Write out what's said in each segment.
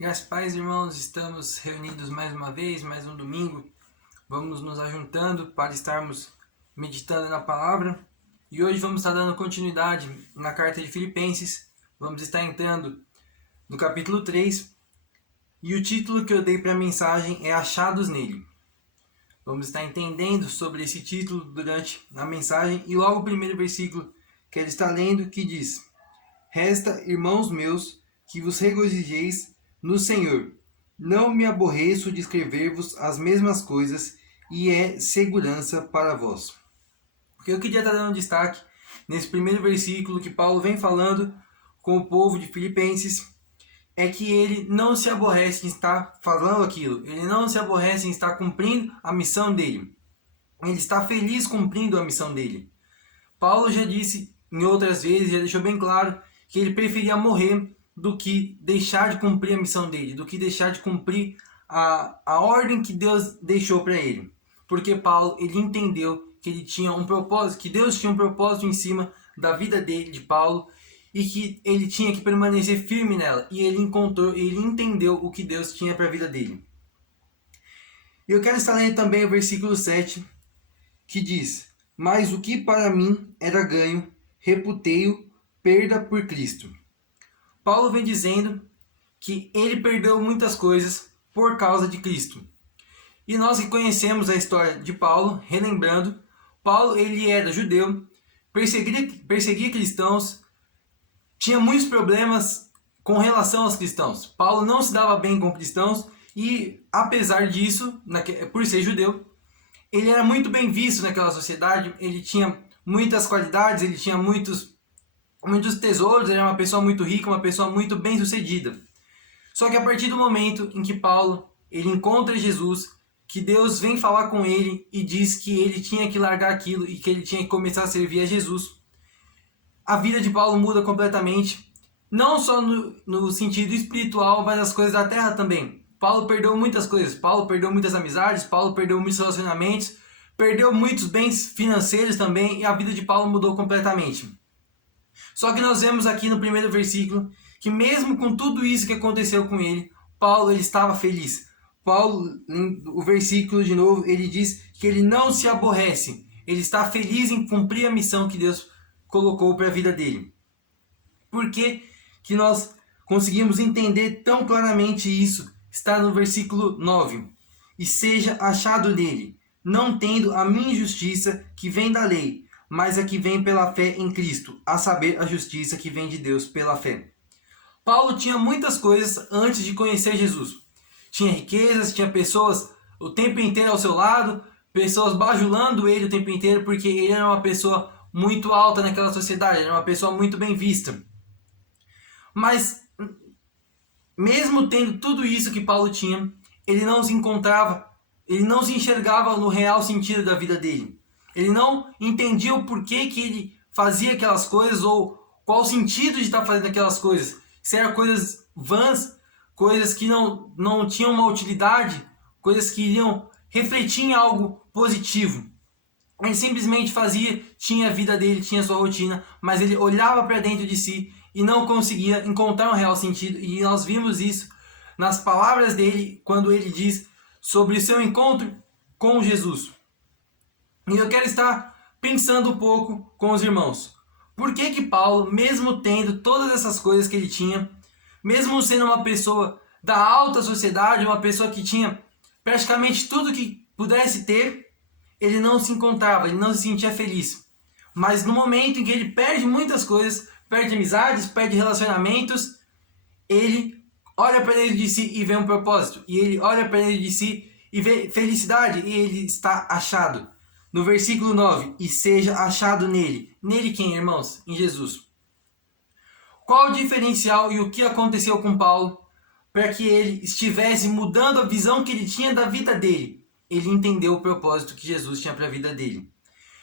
Graças a paz, irmãos, estamos reunidos mais uma vez, mais um domingo. Vamos nos ajuntando para estarmos meditando na palavra. E hoje vamos estar dando continuidade na carta de Filipenses. Vamos estar entrando no capítulo 3. E o título que eu dei para a mensagem é Achados nele. Vamos estar entendendo sobre esse título durante a mensagem. E logo o primeiro versículo que ele está lendo que diz: Resta, irmãos meus, que vos regozijeis no Senhor. Não me aborreço de escrever-vos as mesmas coisas, e é segurança para vós. O que eu queria estar dando destaque nesse primeiro versículo que Paulo vem falando com o povo de Filipenses é que ele não se aborrece em estar falando aquilo, ele não se aborrece em estar cumprindo a missão dele. Ele está feliz cumprindo a missão dele. Paulo já disse em outras vezes, já deixou bem claro, que ele preferia morrer do que deixar de cumprir a missão dele, do que deixar de cumprir a ordem que Deus deixou para ele. Porque Paulo, ele entendeu que ele tinha um propósito, que Deus tinha um propósito em cima da vida dele, de Paulo, e que ele tinha que permanecer firme nela. E ele entendeu o que Deus tinha para a vida dele. E eu quero estar lendo também o versículo 7, que diz: Mas o que para mim era ganho, reputei-o perda por Cristo. Paulo vem dizendo que ele perdeu muitas coisas por causa de Cristo. E nós que conhecemos a história de Paulo, relembrando, Paulo ele era judeu, perseguia cristãos, tinha muitos problemas com relação aos cristãos. Paulo não se dava bem com cristãos e, apesar disso, por ser judeu, ele era muito bem visto naquela sociedade, ele tinha muitas qualidades, ele tinha muitos tesouros, ele era uma pessoa muito rica, uma pessoa muito bem sucedida. Só que a partir do momento em que Paulo ele encontra Jesus, que Deus vem falar com ele e diz que ele tinha que largar aquilo e que ele tinha que começar a servir a Jesus, a vida de Paulo muda completamente, não só no sentido espiritual, mas as coisas da terra também. Paulo perdeu muitas coisas, Paulo perdeu muitas amizades, Paulo perdeu muitos relacionamentos, perdeu muitos bens financeiros também, e a vida de Paulo mudou completamente. Só que nós vemos aqui no primeiro versículo que mesmo com tudo isso que aconteceu com ele, Paulo ele estava feliz. Paulo, o versículo de novo, ele diz que ele não se aborrece, ele está feliz em cumprir a missão que Deus colocou para a vida dele. Por que que nós conseguimos entender tão claramente isso? Está no versículo 9. E seja achado nele, não tendo a minha justiça que vem da lei, mas a que vem pela fé em Cristo, a saber, a justiça que vem de Deus pela fé. Paulo tinha muitas coisas antes de conhecer Jesus. Tinha riquezas, tinha pessoas o tempo inteiro ao seu lado, pessoas bajulando ele o tempo inteiro, porque ele era uma pessoa muito alta naquela sociedade, era uma pessoa muito bem vista. Mas, mesmo tendo tudo isso que Paulo tinha, ele não se encontrava, ele não se enxergava no real sentido da vida dele. Ele não entendia o porquê que ele fazia aquelas coisas ou qual o sentido de estar fazendo aquelas coisas. Se eram coisas vãs, coisas que não tinham uma utilidade, coisas que iriam refletir em algo positivo. Ele simplesmente fazia, tinha a vida dele, tinha a sua rotina, mas ele olhava para dentro de si e não conseguia encontrar um real sentido. E nós vimos isso nas palavras dele quando ele diz sobre o seu encontro com Jesus. E eu quero estar pensando um pouco com os irmãos. Por que que Paulo, mesmo tendo todas essas coisas que ele tinha, mesmo sendo uma pessoa da alta sociedade, uma pessoa que tinha praticamente tudo que pudesse ter, ele não se encontrava, ele não se sentia feliz. Mas no momento em que ele perde muitas coisas, perde amizades, perde relacionamentos, ele olha para dentro de si e vê um propósito. E ele olha para dentro de si e vê felicidade, e ele está achado. No versículo 9, e seja achado nele. Nele quem, irmãos? Em Jesus. Qual o diferencial e o que aconteceu com Paulo para que ele estivesse mudando a visão que ele tinha da vida dele? Ele entendeu o propósito que Jesus tinha para a vida dele.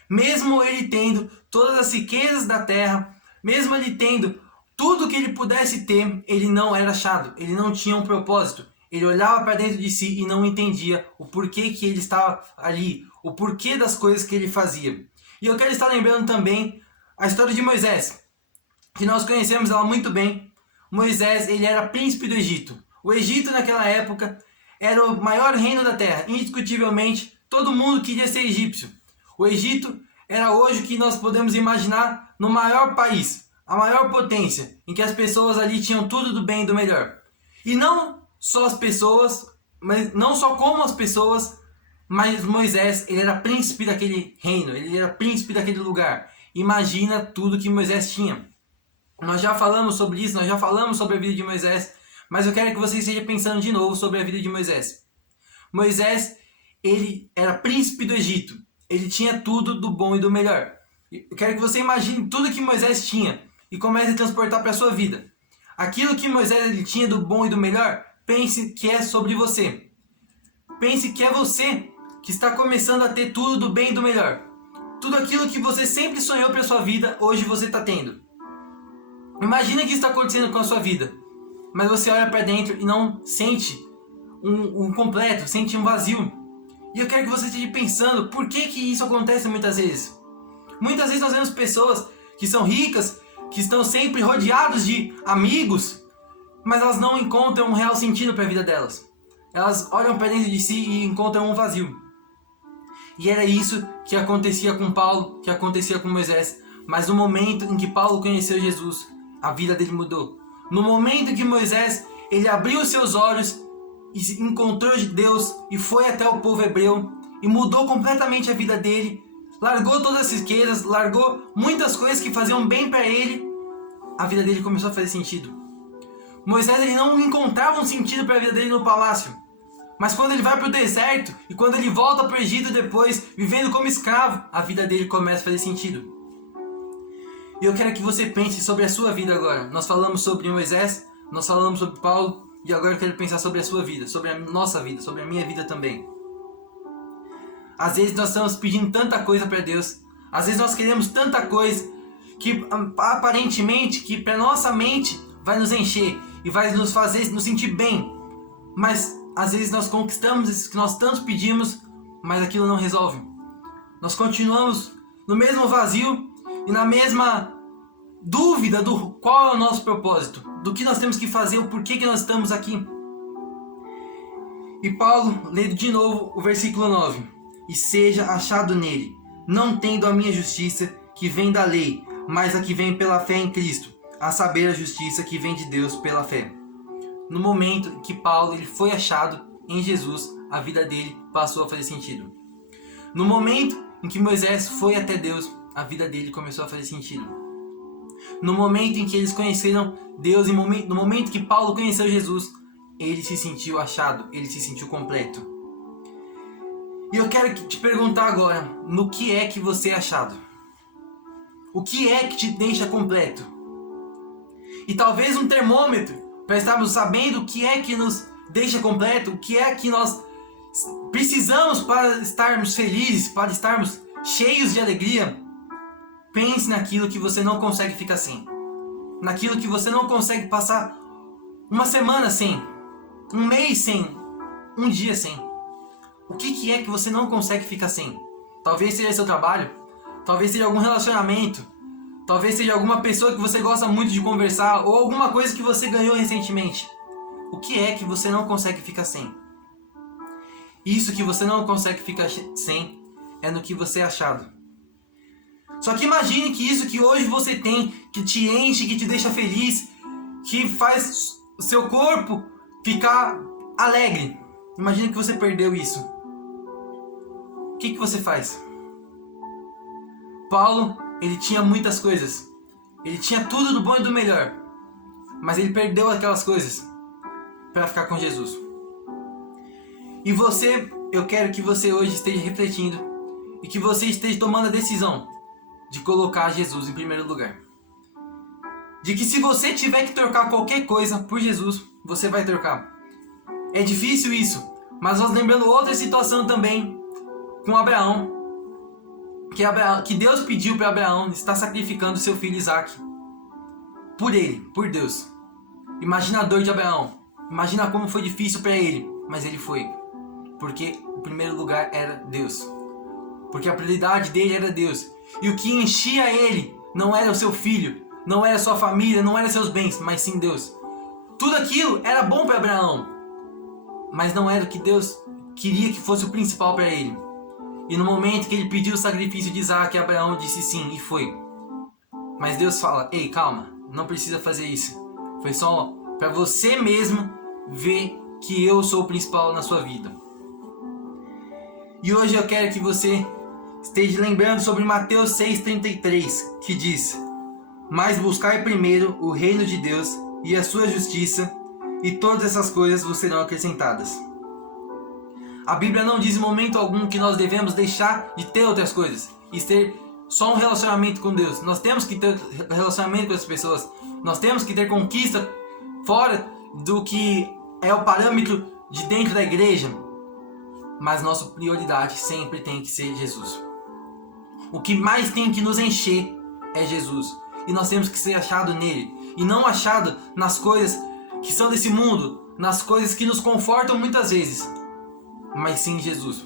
Mesmo ele tendo todas as riquezas da terra, mesmo ele tendo tudo que ele pudesse ter, ele não era achado, ele não tinha um propósito. Ele olhava para dentro de si e não entendia o porquê que ele estava ali, o porquê das coisas que ele fazia. E eu quero estar lembrando também a história de Moisés, que nós conhecemos ela muito bem. Moisés, ele era príncipe do Egito. O Egito naquela época era o maior reino da terra. Indiscutivelmente, todo mundo queria ser egípcio. O Egito era hoje o que nós podemos imaginar no maior país, a maior potência, em que as pessoas ali tinham tudo do bem e do melhor. E não só as pessoas, mas não só como as pessoas, mas Moisés, ele era príncipe daquele reino, ele era príncipe daquele lugar. Imagina tudo que Moisés tinha. Nós já falamos sobre isso, nós já falamos sobre a vida de Moisés, mas eu quero que você esteja pensando de novo sobre a vida de Moisés. Moisés, ele era príncipe do Egito. Ele tinha tudo do bom e do melhor. Eu quero que você imagine tudo que Moisés tinha e comece a transportar para a sua vida. Aquilo que Moisés ele tinha do bom e do melhor, pense que é sobre você. Pense que é você que está começando a ter tudo do bem e do melhor. Tudo aquilo que você sempre sonhou para a sua vida, hoje você está tendo. Imagina que isso está acontecendo com a sua vida, mas você olha para dentro e não sente um completo, sente um vazio. E eu quero que você esteja pensando, por que isso acontece muitas vezes? Muitas vezes nós vemos pessoas que são ricas, que estão sempre rodeados de amigos, mas elas não encontram um real sentido para a vida delas. Elas olham para dentro de si e encontram um vazio. E era isso que acontecia com Paulo, que acontecia com Moisés. Mas no momento em que Paulo conheceu Jesus, a vida dele mudou. No momento em que Moisés, ele abriu os seus olhos e encontrou Deus e foi até o povo hebreu e mudou completamente a vida dele, largou todas as riquezas, largou muitas coisas que faziam bem para ele, a vida dele começou a fazer sentido. Moisés, ele não encontrava um sentido para a vida dele no palácio, mas quando ele vai para o deserto e quando ele volta para o Egito depois, vivendo como escravo, a vida dele começa a fazer sentido. E eu quero que você pense sobre a sua vida agora. Nós falamos sobre Moisés, nós falamos sobre Paulo, e agora eu quero pensar sobre a sua vida, sobre a nossa vida, sobre a minha vida também. Às vezes nós estamos pedindo tanta coisa para Deus, às vezes nós queremos tanta coisa, que aparentemente, que para nossa mente vai nos encher e vai nos fazer nos sentir bem. Mas às vezes nós conquistamos isso que nós tanto pedimos, mas aquilo não resolve. Nós continuamos no mesmo vazio e na mesma dúvida do qual é o nosso propósito, do que nós temos que fazer, o porquê que nós estamos aqui. E Paulo lê de novo o versículo 9. E seja achado nele, não tendo a minha justiça que vem da lei, mas a que vem pela fé em Cristo, a saber a justiça que vem de Deus pela fé. No momento em que Paulo ele foi achado em Jesus, a vida dele passou a fazer sentido. No momento em que Moisés foi até Deus, a vida dele começou a fazer sentido. No momento em que eles conheceram Deus, no momento que Paulo conheceu Jesus, ele se sentiu achado, ele se sentiu completo. E eu quero te perguntar agora, no que é que você é achado? O que é que te deixa completo? E talvez um termômetro, para estarmos sabendo o que é que nos deixa completo, o que é que nós precisamos para estarmos felizes, para estarmos cheios de alegria. Pense naquilo que você não consegue ficar sem. Naquilo que você não consegue passar uma semana sem, um mês sem, um dia sem. O que é que você não consegue ficar sem? Talvez seja seu trabalho, talvez seja algum relacionamento, talvez seja alguma pessoa que você gosta muito de conversar, ou alguma coisa que você ganhou recentemente. O que é que você não consegue ficar sem? Isso que você não consegue ficar sem é no que você é achado. Só que imagine que isso que hoje você tem, que te enche, que te deixa feliz, que faz o seu corpo ficar alegre. Imagine que você perdeu isso. O que você faz? Paulo, ele tinha muitas coisas. Ele tinha tudo do bom e do melhor. Mas ele perdeu aquelas coisas para ficar com Jesus. E você, eu quero que você hoje esteja refletindo e que você esteja tomando a decisão de colocar Jesus em primeiro lugar. De que se você tiver que trocar qualquer coisa por Jesus, você vai trocar. É difícil isso, mas nós lembrando outra situação também com Abraão, que Deus pediu para Abraão estar sacrificando seu filho Isaac por ele, por Deus. Imagina a dor de Abraão, imagina como foi difícil para ele, mas ele foi, porque o primeiro lugar era Deus, porque a prioridade dele era Deus, e o que enchia ele não era o seu filho, não era sua família, não era seus bens, mas sim Deus. Tudo aquilo era bom para Abraão, mas não era o que Deus queria que fosse o principal para ele. E no momento que ele pediu o sacrifício de Isaac, Abraão disse sim e foi. Mas Deus fala: ei, calma, não precisa fazer isso. Foi só para você mesmo ver que eu sou o principal na sua vida. E hoje eu quero que você esteja lembrando sobre Mateus 6,33, que diz: mas buscai primeiro o reino de Deus e a sua justiça, e todas essas coisas vos serão acrescentadas. A Bíblia não diz em momento algum que nós devemos deixar de ter outras coisas e ter só um relacionamento com Deus. Nós temos que ter relacionamento com as pessoas. Nós temos que ter conquista fora do que é o parâmetro de dentro da igreja. Mas nossa prioridade sempre tem que ser Jesus. O que mais tem que nos encher é Jesus. E nós temos que ser achado nele. E não achado nas coisas que são desse mundo, nas coisas que nos confortam muitas vezes, mas sim Jesus.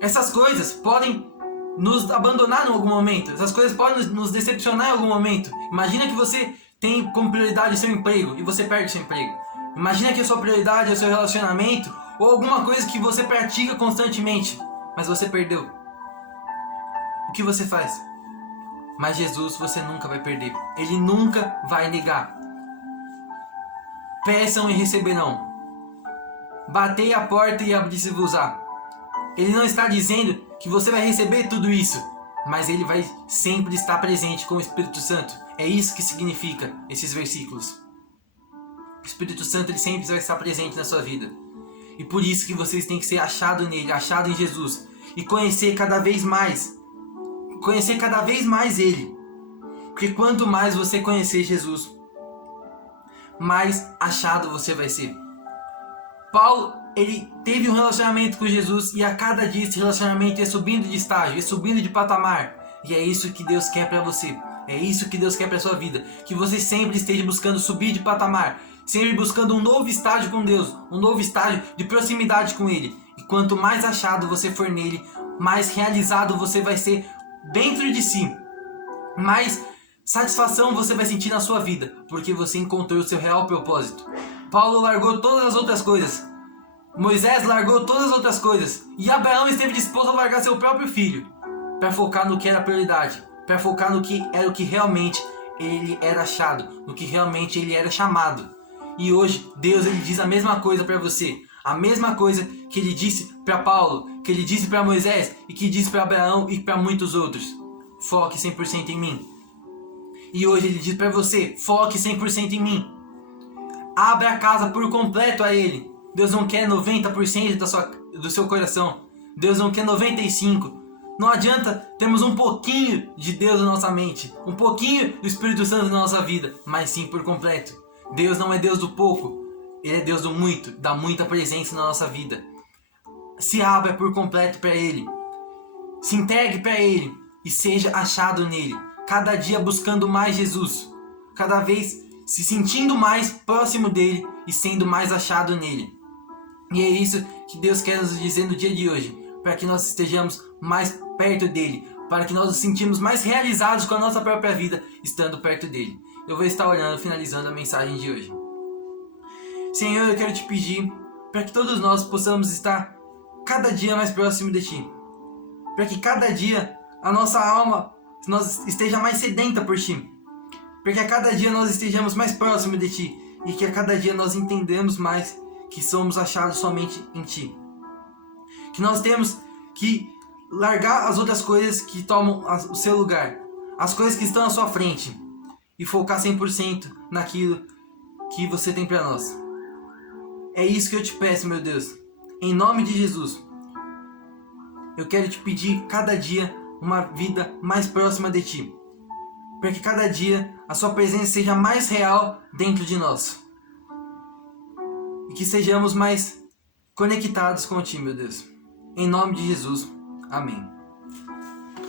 Essas coisas podem nos abandonar em algum momento. Essas coisas podem nos decepcionar em algum momento. Imagina que você tem como prioridade o seu emprego e você perde seu emprego. Imagina que a sua prioridade é o seu relacionamento ou alguma coisa que você pratica constantemente, mas você perdeu. O que você faz? Mas Jesus você nunca vai perder. Ele nunca vai negar. Peçam e receberão. Batei a porta e abri-se-vos-á. Ele não está dizendo que você vai receber tudo isso, mas ele vai sempre estar presente com o Espírito Santo. É isso que significa esses versículos. O Espírito Santo ele sempre vai estar presente na sua vida. E por isso que vocês têm que ser achado nele, achado em Jesus. E conhecer cada vez mais. Conhecer cada vez mais ele. Porque quanto mais você conhecer Jesus, mais achado você vai ser. Paulo, ele teve um relacionamento com Jesus e a cada dia esse relacionamento ia subindo de estágio, ia subindo de patamar. E é isso que Deus quer para você. É isso que Deus quer para sua vida. Que você sempre esteja buscando subir de patamar. Sempre buscando um novo estágio com Deus. Um novo estágio de proximidade com Ele. E quanto mais achado você for nele, mais realizado você vai ser dentro de si. Mais satisfação você vai sentir na sua vida. Porque você encontrou o seu real propósito. Paulo largou todas as outras coisas. Moisés largou todas as outras coisas. E Abraão esteve disposto a largar seu próprio filho. Para focar no que era prioridade. Para focar no que era o que realmente ele era achado. No que realmente ele era chamado. E hoje Deus ele diz a mesma coisa para você. A mesma coisa que ele disse para Paulo. Que ele disse para Moisés. E que disse para Abraão e para muitos outros. Foque 100% em mim. E hoje ele diz para você. Foque 100% em mim. Abra a casa por completo a ele. Deus não quer 90% do seu coração. Deus não quer 95%. Não adianta termos um pouquinho de Deus na nossa mente. Um pouquinho do Espírito Santo na nossa vida. Mas sim por completo. Deus não é Deus do pouco. Ele é Deus do muito. Dá muita presença na nossa vida. Se abra por completo para Ele. Se entregue para Ele. E seja achado nele. Cada dia buscando mais Jesus. Cada vez se sentindo mais próximo dele e sendo mais achado nele. E é isso que Deus quer nos dizer no dia de hoje, para que nós estejamos mais perto dele, para que nós nos sentimos mais realizados com a nossa própria vida, estando perto dele. Eu vou estar orando, finalizando a mensagem de hoje. Senhor, eu quero te pedir para que todos nós possamos estar cada dia mais próximo de ti, para que cada dia a nossa alma esteja mais sedenta por ti, para que a cada dia nós estejamos mais próximos de Ti e que a cada dia nós entendamos mais que somos achados somente em Ti. Que nós temos que largar as outras coisas que tomam o seu lugar, as coisas que estão à sua frente e focar 100% naquilo que você tem para nós. É isso que eu te peço, meu Deus. Em nome de Jesus, eu quero te pedir cada dia uma vida mais próxima de Ti. Para que cada dia a sua presença seja mais real dentro de nós. E que sejamos mais conectados com Ti, meu Deus. Em nome de Jesus. Amém.